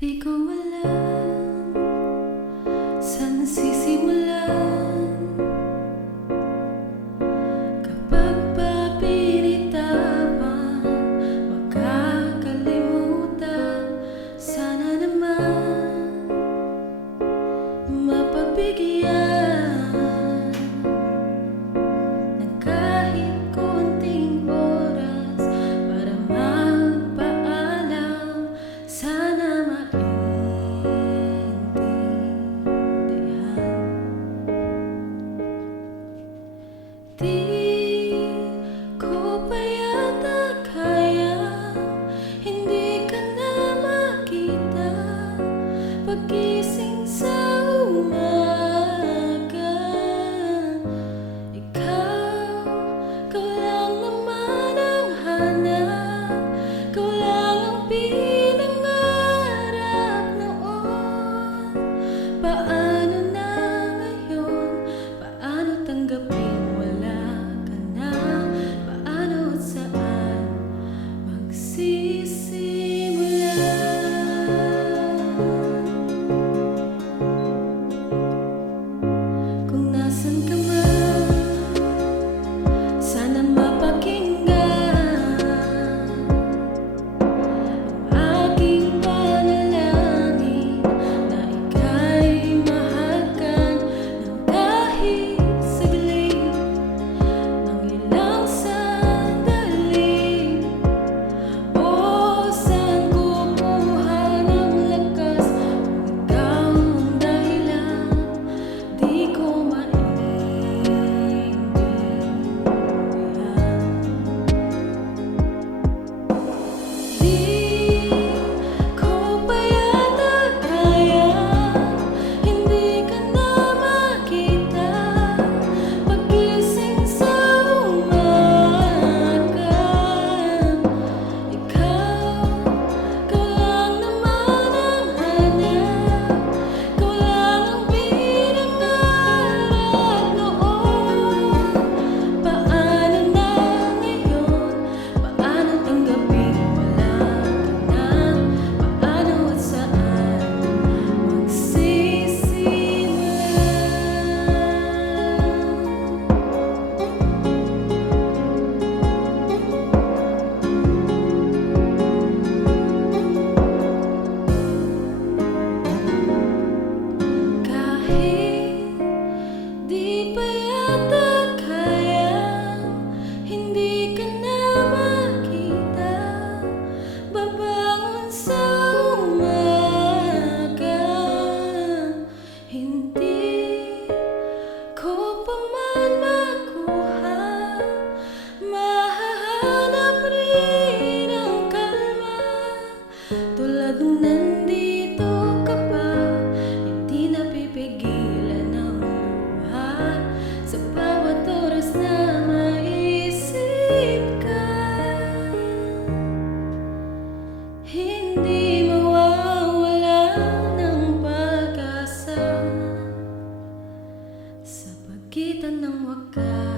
Di ko alam saan sisimulan kapag ba pinitapang makakalimutan. Sana naman mapagbigyan ng kahit konting oras para magpaalam. Sana di ko pa yata kaya, hindi ka na makita paggising sa umaga. Ikaw lang naman ang hanap, ikaw lang ang pinangarap noon. Paano na ngayon? Paano tanggapin? Tulad nung nandito ka pa, hindi napipigilan ang luha sa bawat oras na maisip ka. Hindi mawawala ng pag-asa sa pagitan ng wakas.